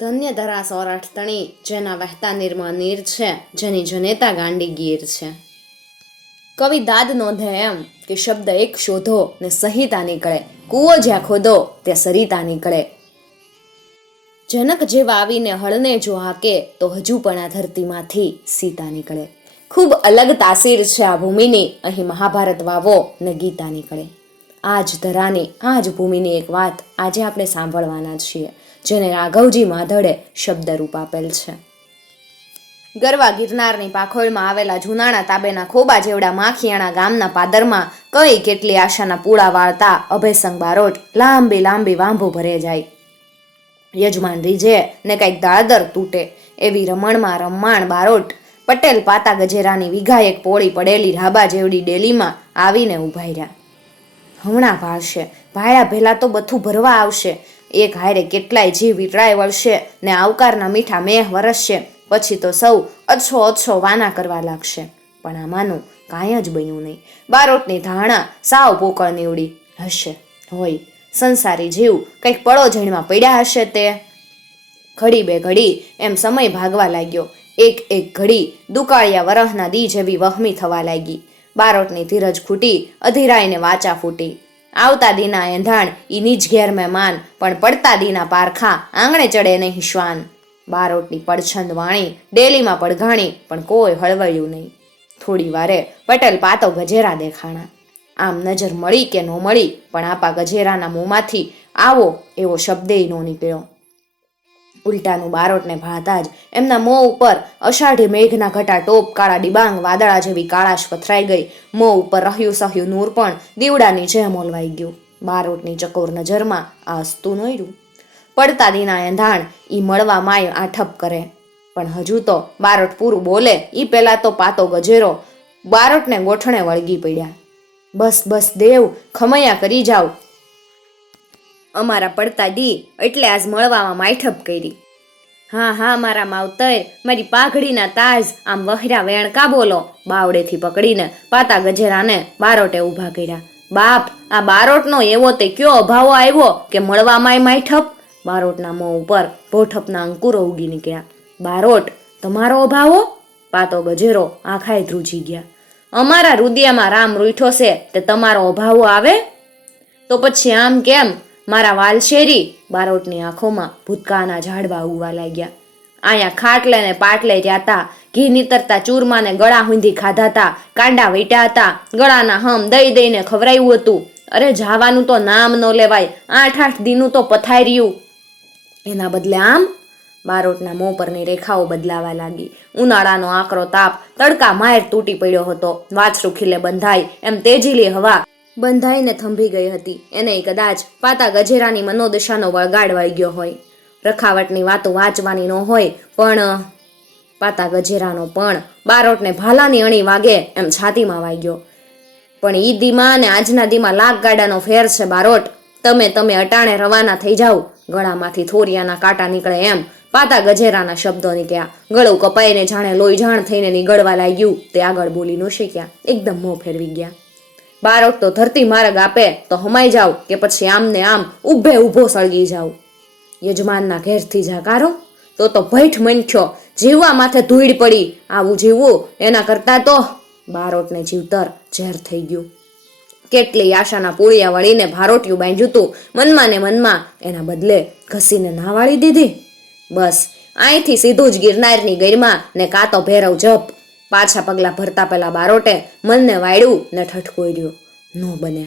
ધન્ય ધરા સૌરાઠ તણી, જેના વહેતા નીરમાં નીર છે, જેની જનેતા ગાંડી ગીર છે. કવિ દાદ નોંધે એમ કે શબ્દ એક શોધો ને સહિતા નીકળે, કૂવો જ્યાં ખોદો ત્યાં સરિતા નીકળે. જનક જેવા આવીને હળને જો હાકે, તો હજુ પણ આ ધરતીમાંથી સીતા નીકળે. ખૂબ અલગ તાસીર છે આ ભૂમિની, અહીં મહાભારત વાવો ને ગીતા નીકળે. આ જ ધરાની, આ જ ભૂમિની એક વાત આજે આપણે સાંભળવાના છીએ, જેને રાઘવજી માધડે શબ્દરૂપ આપેલ છે. ગરવા ગિરનારની પાખોળમાં આવેલા જુનાણા તાબેના ખોબા જેવડા માખિયાણા ગામના પાદરમાં કઈ કેટલી આશાના પૂળા વાળતા અભયસંગ બારોટ લાંબી લાંબી વાંભો ભરે જાય. યજમાન રીઝે ને કંઈક દાળદર તૂટે એવી રમણમાં રમ્માણ બારોટ પટેલ પાતા ગજેરાની વીઘા એક પોળી પડેલી ઢાબા જેવડી ડેલીમાં આવીને ઊભા રહ્યા. હમણાં ભાળશે, ભાયા ભેલા તો બથું ભરવા આવશે, એક હારે કેટલાય જીવ વિટરાય વળશે ને આવકારના મીઠા મેહ વરસશે. પછી તો સૌ અચ્છો અચ્છો વાના કરવા લાગશે. પણ આમાંનું કાંઈ જ બન્યું નહીં. બારોટની ધારણા સાવ પોકળ નીવડી હશે. હોય સંસારી જીવ કંઈક પડોજણીમાં પડ્યા હશે. તે ઘડી બે ઘડી એમ સમય ભાગવા લાગ્યો. એક એક ઘડી દુકાળિયા વરહના દી જેવી વહમી થવા લાગી. બારોટની ધીરજ ખૂટી, અધીરાઈને વાચા ફૂટી. આવતા દીના એંધાણ ઈ નીજ ઘેર મહેમાન, પણ પડતા દીના પારખા આંગણે ચડે નહીં શ્વાન. બારોટની પડછંદ વાણી ડેલીમાં પડઘાણી, પણ કોઈ હળવળ્યું નહીં. થોડી વારે પટેલ પાતો ગજેરા દેખાણા. આમ નજર મળી કે ન મળી, પણ આપા ગજેરાના મોંમાંથી આવો એવો શબ્દેય નો નીકળ્યો. ઉલટાનું બારોટને ભાળતા જ એમના મોં ઉપર અષાઢી મેઘના ઘટા ટોપ કાળા ડિબાંગ વાદળા જેવી કાળાશ પથરાઈ ગઈ. મોં ઉપર રહ્યું સહ્યું નૂર પણ દીવડાની જેમ ઓલવાઈ ગયું. બારોટની ચકોર નજરમાં આ હસતું નોર્યું. પડતા દીના એંધાણ ઈ મળવા માય આઠપ કરે, પણ હજુ તો બારોટ પૂરું બોલે ઈ પેલા તો પાતો ગજેરો બારોટને ગોઠણે વળગી પડ્યા. બસ બસ દેવ, ખમૈયા કરી જાવ, અમારા પડતા દી એટલે આજ મળવામાં માયઠપ કરી. હા હા મારા માવતર, મારી પાઘડીના તાજ, આમ વહેરા વેણ કા બોલો. બાવડેથી પકડીને પાતા ગજેરાને બારોટે ઊભા કર્યા. બાપ, આ બારોટનો એવો તે કયો અભાવો આવ્યો કે મળવામાંય માયઠપ? બારોટના મોં ઉપર ભોઠપના અંકુરો ઉગી નીકળ્યા. બારોટ, તમારો અભાવો? પાતો ગજેરો આંખાએ ધ્રુજી ગયા. અમારા રુદિયામાં રામ રૂઠો છે તે તમારો અભાવો આવે? તો પછી આમ કેમ મારા વાલશેરી? બારોટની આંખોમાં ભૂતકાળના ઝાડવા ઉગવા લાગ્યા. અહીંયા ખાટલે ને પાટલે જાતા, ઘી નીતરતા ચૂરમાને ગળા હુંધી ખાધાતા, કાંડા વીટ્યા હતા, ગળાના હમ દઈ દઈને ખવરાયું હતું. અરે જાવાનું તો નામ ન લેવાય, 8-8 દીનું તો પથાર્યું. એના બદલે આમ? બારોટના મોં પરની રેખાઓ બદલાવા લાગી. ઉનાળાનો આકરો તાપ તડકા માયર તૂટી પડ્યો હતો. વાછરું ખીલે બંધાય એમ તેજીલી હવા બંધાઈને થંભી ગઈ હતી. એને કદાચ પાતા ગજેરાની મનોદશાનો વળગાડ વળી ગયો હોય. રખાવટની વાતો વાંચવાની ન હોય, પણ પાતા ગજેરાનો પણ બારોટને ભાલાની અણી વાગે એમ છાતીમાં વાગ્યો. પણ ઈ દીમાં ને આજના દીમાં લાખ ગાડાનો ફેર છે બારોટ. તમે અટાણે રવાના થઈ જાવ. ગળામાંથી થોરિયાના કાંટા નીકળે એમ પાતા ગજેરાના શબ્દો નીકળ્યા. ગળું કપાઈને જાણે લોહી જાણ થઈને નીગળવા લાગ્યું. તે આગળ બોલી ન શક્યા, એકદમ મોં ફેરવી ગયા. બારોટ તો ધરતી માર્ગ આપે તો હમાઈ જાવ, કે પછી આમને આમ ઊભે ઊભો સળગી જાવ. યજમાનના ઘેરથી જાકારો? તો ભૈઠ મનખ્યો, જીવવા માથે ધૂળ પડી. આવું જીવવું એના કરતાં તો બારોટને જીવતર ઝેર થઈ ગયું. કેટલી આશાના પૂળિયા વળીને ભારોટિયું બાંધ્યું તું, મનમાં ને મનમાં એના બદલે ઘસીને ના વાળી દીધી. બસ અહીંથી સીધું જ ગિરનારની ગઈરમાં ને કાતો ભેરવ જપ. પાછા પગલા ભરતા પેલા બારોટે મનને વાળ્યું ને ઠઠકોર્યું. ન બને,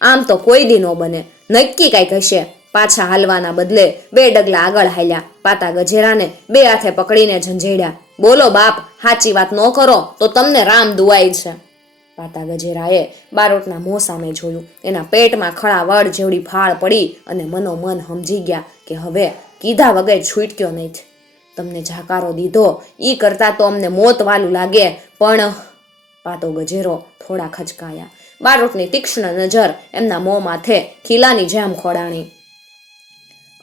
આમ તો કોઈ દી ન બને. નક્કી કાંઈક હશે. પાછા હાલવાના બદલે 2 ડગલા આગળ હાલ્યા. પાતા ગજેરાને 2 હાથે પકડીને ઝંઝેડ્યા. બોલો બાપ, સાચી વાત ન કરો તો તમને રામ દુઆય છે. પાતા ગજેરાએ બારોટના મોં સામે જોયું. એના પેટમાં ખળા વડ જેવડી ફાળ પડી અને મનોમન સમજી ગયા કે હવે કીધા વગર છૂટક્યો નહીં. તમને જાકારો દીધો ઈ કરતા તો અમને મોત વાલું લાગે. પણ પાતો ગજેરો થોડા ખચકાયા. બારોટની તીક્ષ્ણ નજર એમના મોં માથે ખીલાની જેમ ખોડાણી.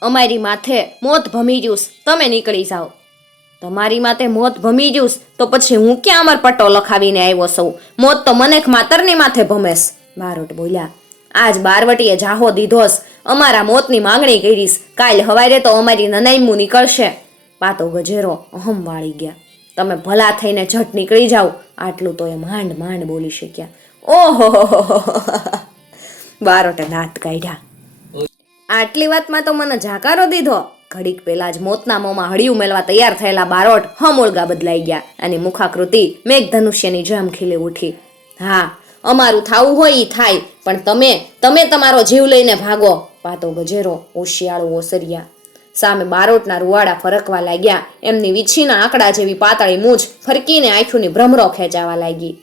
અમારી માથે મોત ભમી જ્યુસ, તમે નીકળી જાઓ. તમારી માથે મોત ભમી જ્યુસ તો પછી હું ક્યાં અમર પટ્ટો લખાવીને આવ્યો સૌ? મોત તો મને માતરની માથે ભમેશ. બારોટ બોલ્યા. આજ બારવટીએ જાહો દીધોસ, અમારા મોતની માંગણી કરીશ, કાલ હવારે તો અમારી નનાઈમું નીકળશે. પાતો ગજેરો અહમ વાળી ગયા. તમે ભલા થઈને ઝટ નીકળી જાઓ, આટલું તો એ માંડ માંડ બોલી શક્યા. ઓહો, બારોટે દાંત કાઢ્યા. આટલી વાતમાં તો મને જાકારો દીધો. ઘડીક પહેલા જ મોતના મોંમાં હળિયું મેળવા તૈયાર થયેલા બારોટ હમોળગા બદલાઈ ગયા અને મુખાકૃતિ મેઘધનુષ્યની જેમ ખીલી ઉઠી. હા, અમારું થાવું હોય ઈ થાય, પણ તમે તમારો જીવ લઈને ભાગો. પાતો ગજેરો હોશિયાળો ઓસર્યા. સામે બારોટના રૂવાડા ફરકવા લાગ્યા. એમની વીછીના આંકડા જેવી પાતળી મૂછ ફરકીને આંખોની ભ્રમરો ખેંચાવા લાગી.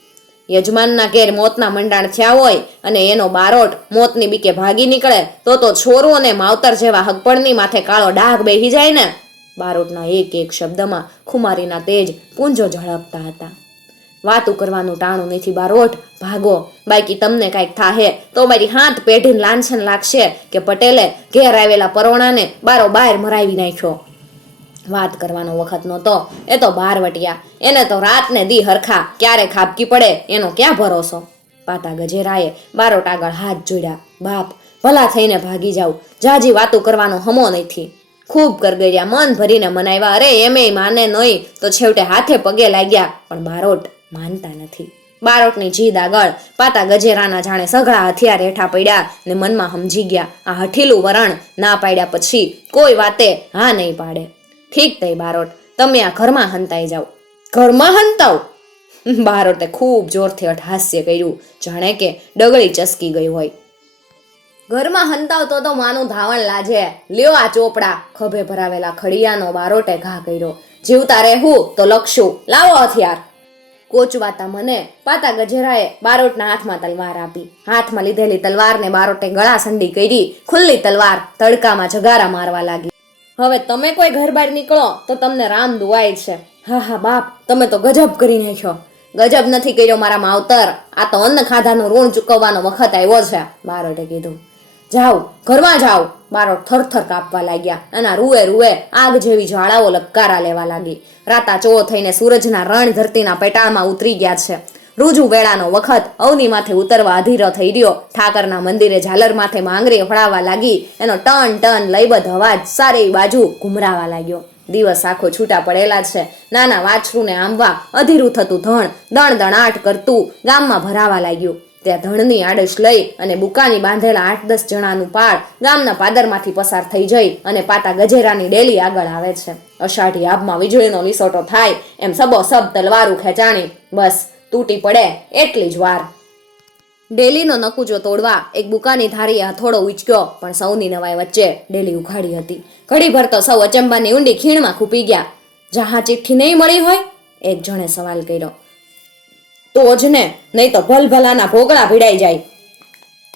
યજમાનના ઘેર મોતના મંડાણ થયા હોય અને એનો બારોટ મોતની બીકે ભાગી નીકળે તો છોરો અને માવતર જેવા હગપણની માથે કાળો ડાઘ બેહી જાય ને. બારોટના એક એક શબ્દમાં ખુમારીના તેજ પૂંજો ઝળકતા હતા. વાતું કરવાનું ટાણું નથી બારોટ, ભાગો, બાકી તમને કાંઈક થાહે તો મારી હાથ પેઢીને લાંછન લાગશે કે પટેલે ઘેર આવેલા પરોણાને બારોબાર મરાવી નાખ્યો. વાત કરવાનો વખત નહોતો, એ તો બારવટિયા, એને તો રાત ને દી હરખા, ક્યારે ખાબકી પડે એનો ક્યાં ભરોસો. પાતા ગજેરાએ બારોટ આગળ હાથ જોડ્યા. બાપ, ભલા થઈને ભાગી જાવ, જાજી વાતું કરવાનો હમો નથી. ખૂબ કરગર્યા, મન ભરીને મનાવ્યા. અરે એમેય માને નહીં તો છેવટે હાથે પગે લાગ્યા, પણ બારોટ માનતા નથી. બારોટની જીદ આગળ પાતા ગજેરાના જાણે સઘળા હથિયાર હેઠા પડ્યા ને મનમાં સમજી ગયા, આ હઠીલું વરણ ના પાડ્યા પછી કોઈ વાતે હા નહીં પાડે. ઠીક થઈ બારોટ, તમે આ ઘરમાં હંતાઈ જાઓ. ઘરમાં હંતાવ? બારોટે ખૂબ જોરથી અટહાસ્ય કર્યું, જાણે કે ડગળી ચસકી ગઈ હોય. ઘરમાં હંતાવતો તો માનું ધાવણ લાજે. લ્યો આ ચોપડા. ખભે ભરાવેલા ખડિયાનો બારોટે ઘા કર્યો. જીવતા રહેવું તો લખશું, લાવો હથિયાર. કોચવાતા મને પાતા ગજેરાએ બારોટના હાથમાં તલવાર આપી. હાથમાં લીધેલી તલવારને બારોટે ગળા સંડી કરી. ખુલ્લી તલવાર તડકામાં જગારા મારવા લાગી. હવે તમે કોઈ ઘર બહાર નીકળો તો તમને રામ દુઆય છે. હા બાપ, તમે તો ગજબ કરી નાખ્યો. ગજબ નથી કર્યો મારા માવતર, આ તો અન્ન ખાધાનું ઋણ ચૂકવવાનો વખત આવ્યો છે, બારોટે કીધું. જાઓ, ઘરમાં જાઓ. બારોટ થરથર કાપવા લાગ્યા. એના રૂએ આગ જેવી જ્વાળાઓ લપકારા લેવા લાગી. રાતા ચો થઈને સૂરજના રણ ધરતીના પેટાળમાં ઉતરી ગયા છે. રૂજુ વેળાનો વખત અવની માથે ઉતરવા અધીરો થઈ રહ્યો. ઠાકરના મંદિરે ઝાલર માથે માંગરી ફળાવા લાગી. એનો ટન ટન લયબદ્ધ અવાજ સારી બાજુ ઘુમરાવા લાગ્યો. દિવસ આખો છૂટા પડેલા છે. નાના વાછરૂને આંબવા અધીરું થતું ધણ દણાટ કરતું ગામમાં ભરાવા લાગ્યું. ત્યાં ધણની આડશ લઈ અને બુકાની બાંધેલા 8-10 જણાનું પાળ ગામના પાદરમાંથી પસાર થઈ જઈ અને પાતા ગજેરાની ડેલી આગળ આવે છે. અષાઢી આભમાં વીજળીનો લીસોટો થાય એમ સબોસબ તલવારું ખેંચાણી. બસ તૂટી પડે એટલી જ વાર. ડેલીનો નકુચો તોડવા એક બુકાની ધારીએ હથોડો ઉચક્યો, પણ સૌની નવાઈ વચ્ચે ડેલી ઉઘાડી હતી. ઘડીભર તો સૌ અચંબાની ઊંડી ખીણમાં ખૂપી ગયા. જહાં ચિઠ્ઠી નહીં મળી હોય? એક જણે સવાલ કર્યો. તો જ ને, નહીં તો ભલભલાના ભોગળા ભીડાઈ જાય.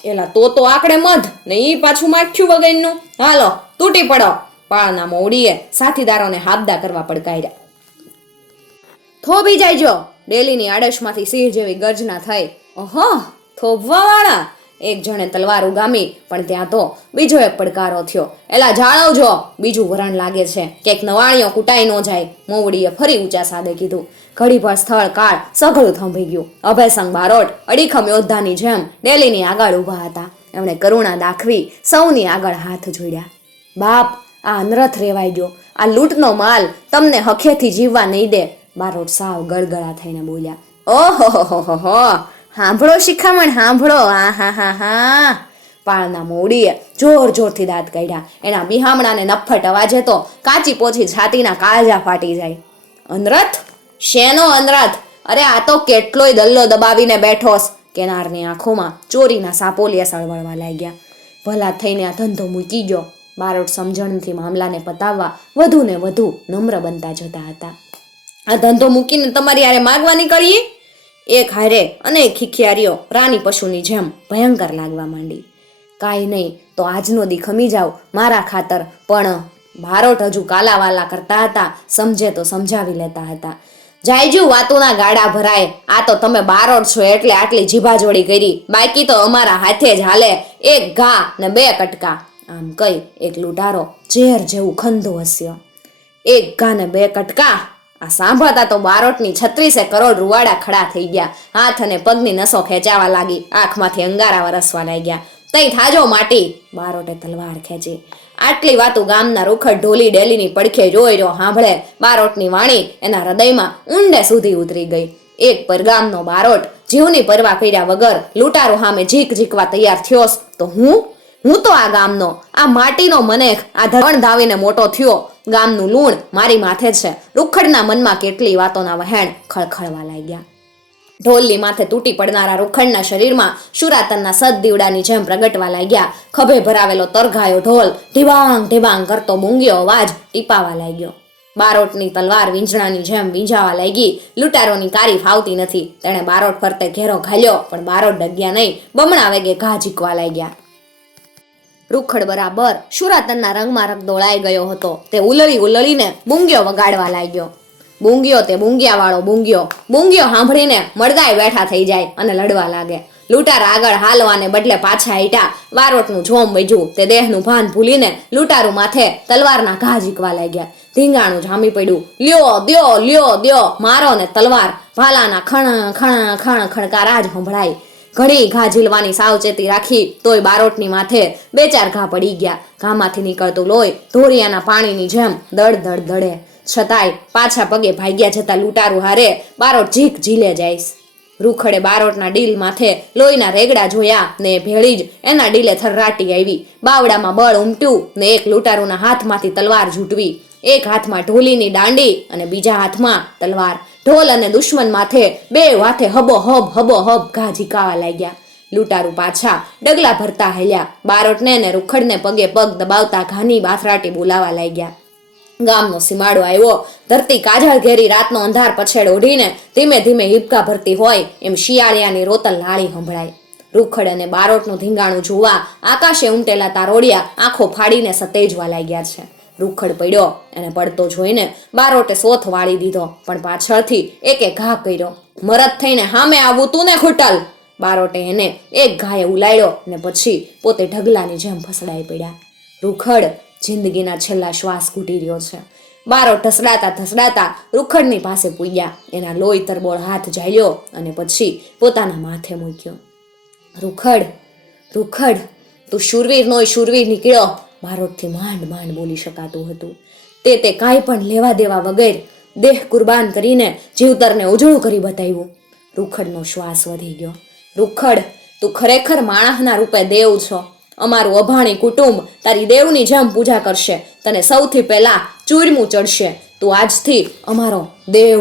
એલા તો આકડે મધ ને ઈ પાછું માઠ્યું વગરનું. હાલો તૂટી પડો. પાળના મોવડીએ સાથીદારોને હાબદા કરવા પડકાર્યા. થોભી જાયજો. ડેલીની આડશમાંથી સિંહ જેવી ગર્જના થઈ. ઓહો, થોભવા વાળા! એક જણે તલવાર ઉગામી, પણ ત્યાં તો બીજો એક પડકારો થયો. એલા જાળવજો, બીજું વરણ લાગે છે, ક્યાંક નવાણીઓ કૂટાઈ ન જાય. મોવડીએ ફરી ઊંચા સાદે કીધું. ઘડીભર સ્થળ કાળ સઘળું થંભી ગયું. અભયસંગ બારોટ અડીખમ યોદ્ધાની જેમ ડેલીની આગળ ઊભા હતા. એમણે કરુણા દાખવી સૌની આગળ હાથ જોડ્યા. બાપ, આ અનરથ રેવાઈ ગયો. આ લૂંટનો માલ તમને હખેથી જીવવા નહીં દે. બારોટ સાવ ગળગળા થઈને બોલ્યા. ઓહો, હાંભળો શિખામણ, હાંભળો. હા. પાળના મોવડીએ જોરથી દાંત કાઢ્યા. એના બિહામણાને નફ્ફટ અવાજે તો કાચી પોચી છાતીના કાળજા ફાટી જાય. અનરથ? શેનો અનરથ? અરે આ તો કેટલોય દલ્લો દબાવીને બેઠોસ. કેનારની આંખોમાં ચોરીના સાપોલિયા સળવળવા લાગ્યા. ભલા થઈને આ ધંધો મૂકી ગયો. બારોટ સમજણથી મામલાને પતાવવા વધુ ને વધુ નમ્ર બનતા જતા હતા. આ ધંધો મૂકીને તમારી હારે માગવા નીકળીએ? એક હારે અને ખીખિયારીઓ રાની પશુની જેમ ભયંકર લાગવા માંડી. કાંઈ નહીં તો આજનો દી ખમી જાવ મારા ખાતર. પણ બારોટ હજુ કાલાવાલા કરતા હતા. સમજે તો સમજાવી લેતા હતા. જાયજુ વાતોના ગાડા ભરાય. આ તો તમે બારોટ છો એટલે આટલી જીભાજોડી કરી, બાકી તો અમારા હાથે જ હાલે. એક ઘા ને 2 કટકા. આમ કઈ એક લૂંટારો ઝેર જેવું ખંધું હસ્યો. એક ઘા ને 2 કટકા? આ સાંભળતા તો બારોટની 36 કરોડ રૂવાડા ખડા થઈ ગયા. હાથ અને પગની નસો ખેંચાવા લાગી. આંખમાંથી અંગારા વરસવા લાગ્યા. તઈ થાજો માટી, બારોટે તલવાર ખેંચી. આટલી વાતો ગામના રૂખડ ઢોલી ડેલીની પડખે જોઈ રહ્યો સાંભળે બારોટની વાણી એના હૃદયમાં ઊંડે સુધી ઉતરી ગઈ. એક પરગામનો બારોટ જીવની પરવા કર્યા વગર લૂંટારો સામે ઝીક ઝીકવા તૈયાર થયો તો હું તો આ ગામનો, આ માટીનો મનેખ, આ ધરણ ધાવીને મોટો થયો. ગામનું લૂણ મારી માથે છે. રૂખડના મનમાં કેટલી વાતોના વહેણ ખળખળવા લાગ્યા. ઢોલની માથે તૂટી પડનારા રૂખડના શરીરમાં શુરાતનના સદ દીવડાની જેમ પ્રગટવા લાગ્યા. ખભે ભરાવેલો તરઘાયો ઢોલ ઢીબાંગ ઢીબાંગ કરતો મૂંગ્યો અવાજ ટીપાવા લાગ્યો. બારોટની તલવાર વીંઝણાની જેમ વીંઝાવા લાગી. લૂંટારોની કારી ફાવતી નથી. તેણે બારોટ ફરતે ઘેરો ઘાલ્યો, પણ બારોટ ડગ્યા નહીં, બમણા વેગે ઘા ઝીકવા લાગ્યા. રૂખડ બરાબર શુરાતનના રંગમાં રંગદોળાઈ ગયો હતો. તે ઉલળીને બૂંગ્યો વગાડવા લાગ્યો. બૂંગ્યો તે બૂંગિયાવાળો બૂંગ્યો સાંભળીને મળદાય બેઠા થઈ જાય અને લડવા લાગે. લૂંટાર આગળ હાલવાને બદલે પાછા હીટા. બારોટનું જોમ વજ્યું. તે દેહનું ભાન ભૂલીને લૂંટારું માથે તલવારના ઘા ઝીકવા લાગ્યા. ધીંગાણું જામી પડ્યું. લ્યો દ્યો મારો ને તલવાર. ભાલાના ખણ ખણ ખણ ખણકારા જ સંભળાય. ઘણી ઘા ઝીલવાની સાવચેતી રાખી તોય બારોટની માથે 2-4 ઘા પડી ગયા. ઘામાંથી નીકળતું લોહી ધોરિયાના પાણીની જેમ દળ દળ દળે. છતાંય પાછા પગે ભાગ્યા જતા લૂંટારું હારે બારોટ ઝીક ઝીલે જાયશ. રૂખડે બારોટના ડીલ માથે લોહીના રેગડા જોયા ને ભેળી જ એના ડીલે થર્રાટી આવી. બાવડામાં બળ ઉમટ્યું ને એક લૂંટારુના હાથમાંથી તલવાર ઝૂંટવી. એક હાથમાં ઢોલીની દાંડી અને બીજા હાથમાં તલવાર. ઢોલ અને દુશ્મન માથે 2 હાથે હબો હબ ઘા ઝીકાવા લાગ્યા. લૂંટારું પાછા ડગલા ભરતા હાલ્યા. બારોટને ને રૂખડને પગે પગ દબાવતા ઘાની બાથરાટી બોલાવા લાગ્યા. ગામનો સીમાડો આવ્યો. ધરતી કાજળ ઘેરી રાતનો અંધાર પછેડ ઓઢીને ધીમે ધીમે હિબકા ભરતી હોય એમ શિયાળિયાની રોતલ લાળી સંભળાય. રૂખડ અને બારોટનું ધીંગાણું જોવા આકાશે ઉમટેલા તારોડિયા આંખો ફાડીને સતેજવા લાગ્યા છે. રૂખડ પડ્યો. એને પડતો જોઈને બારોટે સોથ વાળી દીધો, પણ પાછળથી એકે ઘા કર્યો. મરદ થઈને સામે આવું તું ને ખૂટલ. બારોટે એને એક ઘાએ ઉલાડ્યો ને પછી પોતે ઢગલાની જેમ ફસડાઈ પડ્યા. રૂખડ જિંદગીના છેલ્લા શ્વાસ ઘૂંટી રહ્યો છે. બારોટ ઢસડાતા રૂખડની પાસે પૂગ્યા. એના લોહી તરબોળ હાથ ઝાલ્યો અને પછી પોતાના માથે મૂક્યો. રૂખડ તું શૂરવીર નીકળ્યો. બારોટથી માંડ બોલી શકાતું હતું. તે કાંઈ પણ લેવા દેવા વગર દેહ કુરબાન કરીને જીવતરને ઉજળું કરી બતાવ્યું. રૂખડનો શ્વાસ વધી ગયો. રૂખડ તું ખરેખર માણસના રૂપે દેવ છો. અમારું અભાણી કુટુંબ તારી દેવની જેમ પૂજા કરશે. તને સૌથી પહેલા ચૂરમું ચડશે. તું આજથી અમારો દેવ.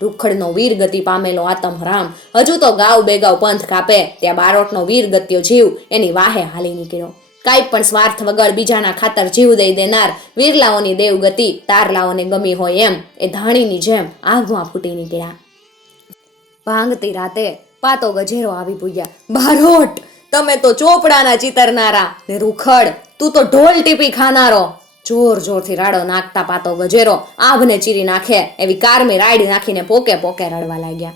રૂખડનો વીરગતિ પામેલો આત્મરામ હજુ તો ગાવ બેગાવ પંથ કાપે ત્યાં બારોટનો વીરગત્યો જીવ એની વાહે હાલી નીકળ્યો. કાંઈ પણ સ્વાર્થ વગર બીજાના ખાતર જીવ દઈ દેનાર વીરલાઓની દેવગતિ તારલાઓને ગમી હોય એમ એ ધાણીની જેમ આગમાં ફૂટી નીકળ્યા. ભાંગતી રાતે પાતો ગજેરો આવી પૂગ્યા. બારોટ તમે તો ચોપડાના ચિતરનારા ને રૂખડ તું તો ઢોલ ટીપી ખાનારો. જોરથી રાડો નાખતા પાતો ગજેરો આભને ચીરી નાખે એવી કારમી રાયડી નાખીને પોકે રડવા લાગ્યા.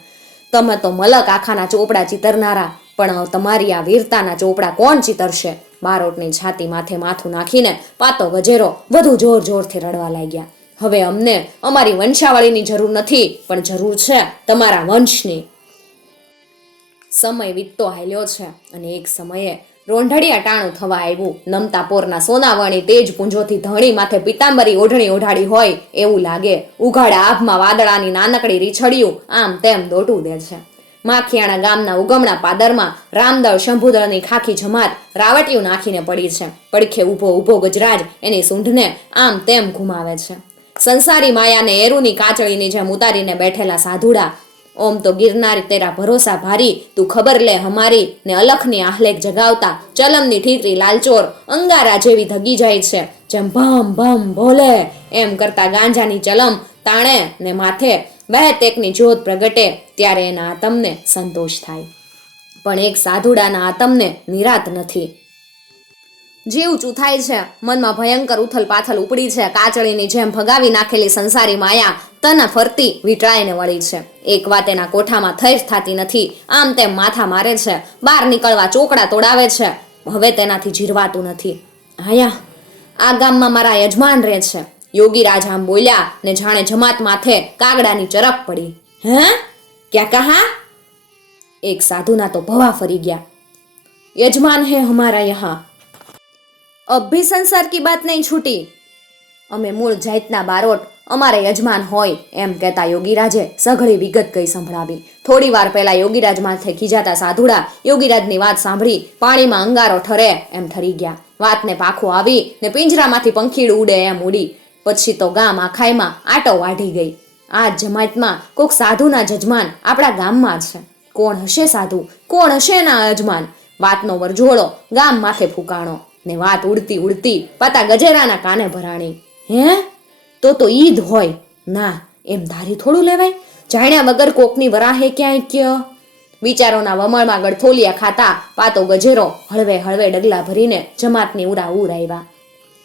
તમે તો મલક આખાના ચોપડા ચિતરનારા, પણ તમારી આ વીરતાના ચોપડા કોણ ચિતરશે? બારોટની છાતી માથે માથું નાખીને પાતો ગજેરો વધુ જોરથી રડવા લાગ્યા. હવે અમને અમારી વંશાવળીની જરૂર નથી, પણ જરૂર છે તમારા વંશની. સમય વીતતો હાલ્યો છે અને એક સમયે રોંઢડિયા ટાણું થવા આવ્યું. નમતા પોરના સોનાવણી તેજ પૂંજોથી ધણી માથે પિતાંબરી ઓઢણી ઓઢાડી હોય એવું લાગે. ઉઘાડા આભમાં વાદળાની નાનકડી રીછડિયું આમ તેમ દોટું દે છે. માખિયાણા ગામના ઉગમણા પાદરમાં રામદળ શંભુદળની ખાખી જમાત રાવટિયું નાખીને પડી છે. પડખે ઊભો ગજરાજ એની સૂંઢને આમ તેમ ઘુમાવે છે. સંસારી માયાને એરુની કાચળીની જેમ ઉતારીને બેઠેલા સાધુડા. ઓમ તો ગિરનારી તેરા ભરોસા ભારી, તું ખબર લે હમારી ને અલખની આહલેખ જગાવતા ચલમની ઠીકરી લાલચોર અંગારા જેવી ધગી જાય છે. જેમ ભમ ભોલે એમ કરતા ગાંજાની ચલમ તાણે ને માથે વહેતેકની જ્યોત પ્રગટે ત્યારે એના આતમને સંતોષ થાય. પણ એક સાધુડાના આતમને નિરાત નથી. જીવ ચૂથાય છે. મનમાં ભયંકર ઉથલ પાથલ ઉપડી છે. કાચળીની જેમ ભગાવી નાખેલી સંસારી માયા તને ફરતી વીંટળાઈને વળી છે. એક વાત એના કોઠામાં થઈ જ થતી નથી. આમ તેમ માથા મારે છે. બહાર નીકળવા ચોકડા તોડાવે છે. હવે તેનાથી જીરવાતું નથી. આયા આ ગામમાં મારા યજમાન રહે છે. યોગીરાજ આમ બોલ્યા ને જાણે જમાત માથે કાગડાની ચરક પડી. હે ક્યાં કહા? એક સાધુના તો ભવા ફરી ગયા. यजमान है हमारा यहाँ। अब भी संसार की बात नहीं छूटी। અમે મૂળ જાતના બારોટ, અમારે યજમાન હોય એમ કહેતા યોગીરાજે સઘળી વિગત કઈ સંભળાવી. થોડી વાર પહેલા યોગીરાજ માથે ખીજાતા સાધુડા યોગીરાજની વાત સાંભળી પાણીમાં અંગારો ઠરે એમ ઠરી ગયા. વાતને પાખો આવી ને પિંજરામાંથી પંખીડું ઉડે એમ ઉડી. પછી તો ગામ આખાઈમાં આટો વાઢી ગઈ. આ જમાતમાં કોક સાધુના જજમાન આપણા ગામમાં છે. કોણ હશે સાધુ, કોણ હશે ના યજમાન? વાતનો વરજોળો ગામ માથે ફૂંકાણો ને વાત ઉડતી ઉડતી પાતા ગજેરાના કાને ભરાણી. હે, તો ઈદ હોય ના, એમ ધારી થોડું લેવાય? જાણ્યા વગર કોકની વરાહે ક્યાંય વિચારોના વમળમાં ગળથોલિયા ખાતા પાતો ગજેરો હળવે હળવે ડગલા ભરીને જમાતની ઉરા ઉર આવ્યા.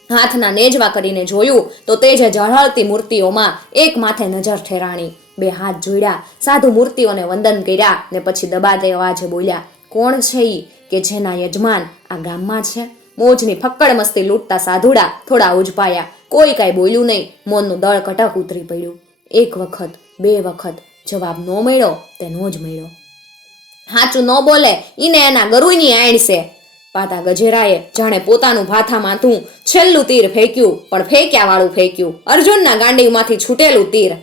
હાથના નેજવા કરીને જોયું તો તે જ ઝળહળતી મૂર્તિઓમાં એક માથે નજર ઠેરાણી. બે હાથ જોડ્યા, સાધુ મૂર્તિઓને વંદન કર્યા ને પછી દબાતે અવાજે બોલ્યા, કોણ છે ઈ કે જેના યજમાન આ ગામમાં છે? મોજની ફક્કડ મસ્તી લૂંટતા સાધુડા થોડા ઉજપાયા. કોઈ કાંઈ બોલ્યું નહીં. મૌનનું દળ કટક ઉતરી પડ્યું. એક વખત, બે વખત જવાબ ન મળ્યો તે નો જ મળ્યો. હાચું ન બોલે ઈને એના ગરુની આણ છે. પાતા ગજેરાએ જાણે પોતાનું ભાથા માથું છેલ્લું તીર ફેંક્યું, પણ ફેંક્યા વાળું ફેંક્યું. અર્જુનના ગાંડીમાંથી છૂટેલું તીર.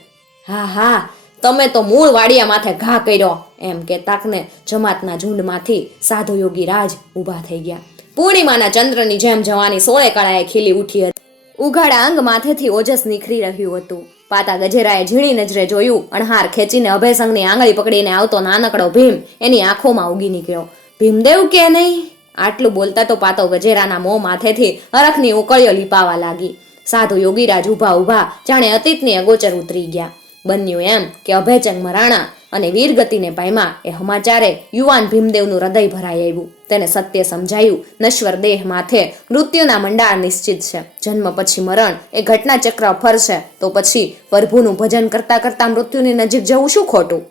હા હા, તમે તો મૂળ વાડિયા માથે ઘા કર્યો એમ કહેતાકને જમાતના ઝુંડમાંથી સાધુ યોગી રાજ ઊભા થઈ ગયા. પૂર્ણિમાના ચંદ્રની જેમ જવાની સોળે કળાએ ખીલી ઉઠી હતી. ઉઘાડા અંગ માથેથી ઓજસ નીખરી રહ્યું હતું. પાતા ગજેરાએ ઝીણી નજરે જોયું. અણહાર ખેંચીને અભયસંગની આંગળી પકડીને આવતો નાનકડો ભીમ એની આંખોમાં ઉગી નીકળ્યો. ભીમદેવ કે નહીં? આટલું બોલતા તો પાતો ગજેરાના મોં માથેથી હરખની ઉકળીઓ લીપાવા લાગી. સાધુ યોગીરાજ ઊભા ઊભા જાણે અતીતની અગોચર ઉતરી ગયા. બન્યું એમ કે અભયચંગ મરાણા અને વીરગતિને પામ્યા એ સમાચારે યુવાન ભીમદેવનું હૃદય ભરાઈ આવ્યું. તેને સત્ય સમજાયું, નશ્વર દેહ માથે મૃત્યુના મંડાળ નિશ્ચિત છે. જન્મ પછી મરણ એ ઘટના ચક્ર ફરશે તો પછી પ્રભુનું ભજન કરતા કરતા મૃત્યુની નજીક જવું શું ખોટું?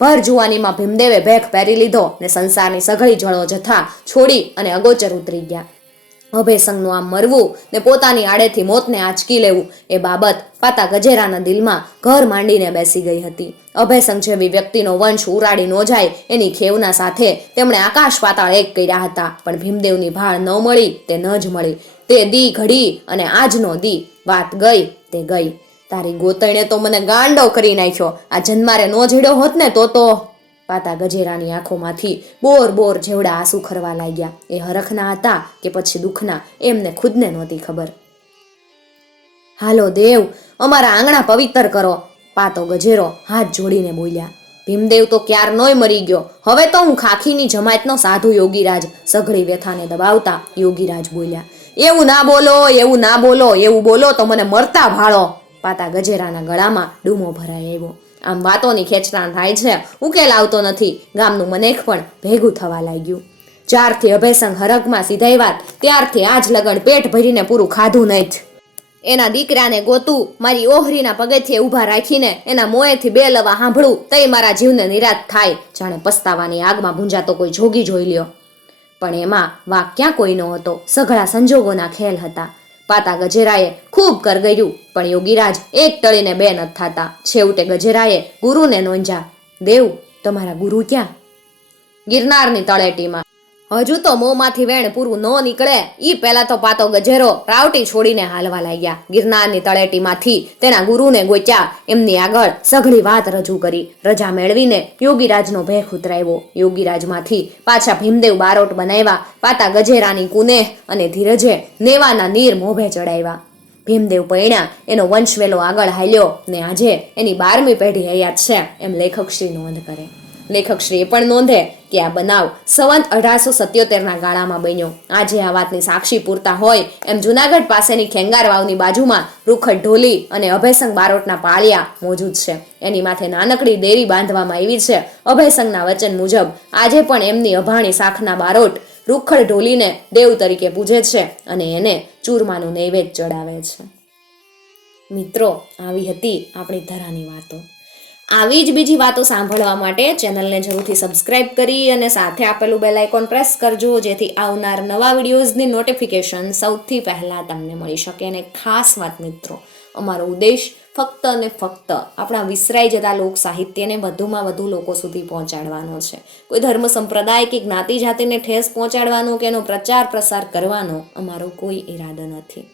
ભર જુવાનીમાં ભીમદેવે ભેખ પહેરી લીધો ને સંસારની સઘળી જળો જથા છોડી અને અગોચર ઉતરી ગયા. અભયસંગનું આમ મરવું ને પોતાની આડેથી મોતને આંચકી લેવું એ બાબત પાતા ગજેરાના દિલમાં ઘર માંડીને બેસી ગઈ હતી. અભયસંગ જેવી વ્યક્તિનો વંશ ઉરાડી ન જાય એની ખેવના સાથે તેમણે આકાશ પાતાળ એક કર્યા હતા. પણ ભીમદેવની ભાળ ન મળી તે ન જ મળી. તે દી ઘડી અને આજનો દી વાત ગઈ તે ગઈ. તારી ગોતણે તો મને ગાંડો કરી નાખ્યો. આ જન્મારે નો જડ્યો હોત ને તો પાતા ગજેરાની આંખોમાંથી બોર બોર જેવડા આંસુ ખરવા લાગ્યા. એ હરખના હતા કે પછી દુઃખના એમને ખુદને નહોતી ખબર. હાલો દેવ, અમારા આંગણા પવિત્ર કરો, પાતો ગજેરો હાથ જોડીને બોલ્યા. ભીમદેવ તો ક્યારનોય મરી ગયો. હવે તો હું ખાખીની જમાતનો સાધુ યોગીરાજ. સઘળી વ્યથાને દબાવતા યોગીરાજ બોલ્યા, એવું ના બોલો, એવું ના બોલો, એવું બોલો તો મને મરતા ભાળો. પાતા ગજેરાના ગળામાં ડૂમો ભરાઈ આવ્યો. આમ વાતોની ખેંચતાણ થાય છે, ઉકેલ આવતો નથી. ગામનું મનેખ પણ ભેગું થવા લાગ્યું. જ્યારથી અભયસંગ હરગમાં સીધાઈ વાત ત્યારથી આજ લગન પેટ ભરીને પૂરું ખાધું નહીં જ. એના દીકરાને ગોતું મારી ઓહરીના પગથિયે ઊભા રાખીને એના મોંએથી બે લવા સાંભળું તઈ મારા જીવને નિરાત થાય. જાણે પસ્તાવાની આગમાં ભૂંજાતો કોઈ જોગી જોઈ લ્યો. પણ એમાં વાક ક્યાં કોઈ ન હતો. સઘળા સંજોગોના ખેલ હતા. પાતા ગજેરાએ ખૂબ કરગર્યું પણ યોગીરાજ એક ટળીને બે ન થતા. છેવટે ગજેરાએ ગુરુને નોંધ્યા. દેવ, તમારા ગુરુ ક્યાં? ગિરનારની તળેટીમાં. હજુ તો મોંમાંથી વેણ પૂરું ન નીકળે ઈ પહેલા તો પાતો ગજેરો રાવટી છોડીને હાલવા લાગ્યા. ગિરનારની તળેટીમાંથી તેના ગુરુને ગોત્યા. એમની આગળ સઘળી વાત રજૂ કરી. રજા મેળવીને યોગીરાજનો ભેખ ઉતરાવ્યો. યોગીરાજમાંથી પાછા ભીમદેવ બારોટ બનાવ્યા. પાતા ગજેરાની કુનેહ અને ધીરજે નેવાના નીર મોભે ચડાવ્યા. ભીમદેવ પૈણ્યા, એનો વંશવેલો આગળ હાલ્યો ને આજે એની 12મી પેઢી હયાત છે એમ લેખકશ્રી નોંધ કરે. લેખકશ્રી એ પણ નોંધે કે આ બનાવ સંવંત 1877ના ગાળામાં બન્યો. આજે આ વાતની સાક્ષી પૂરતા હોય એમ જુનાગઢ પાસેની ખેંગાર વાવની બાજુમાં રૂખડ ઢોલી અને અભયસંગ બારોટના પાળિયા મોજૂદ છે. એની માથે નાનકડી દેરી બાંધવામાં આવી છે. અભયસંગના વચન મુજબ આજે પણ એમની અભાણી શાખના બારોટ રૂખડ ઢોલીને દેવ તરીકે પૂજે છે અને એને ચૂરમાનું નૈવેદ્ય ચડાવે છે. મિત્રો, આવી હતી આપણી ધરાની વાતો. આવી જ બીજી વાતો સાંભળવા માટે ચેનલને જરૂરથી સબસ્ક્રાઇબ કરી અને સાથે આપેલું બેલ આઇકોન પ્રેસ કરજો, જેથી આવનાર નવા વિડીયોઝની નોટિફિકેશન સૌથી પહેલાં તમને મળી શકે. અને ખાસ વાત મિત્રો, અમારો ઉદ્દેશ ફક્ત અને ફક્ત આપણા વિસરાઈ જતા લોક સાહિત્યને વધુમાં વધુ લોકો સુધી પહોંચાડવાનો છે. કોઈ ધર્મ સંપ્રદાય કે જ્ઞાતિ જાતિને ઠેસ પહોંચાડવાનો કે એનો પ્રચાર પ્રસાર કરવાનો અમારો કોઈ ઈરાદો નથી.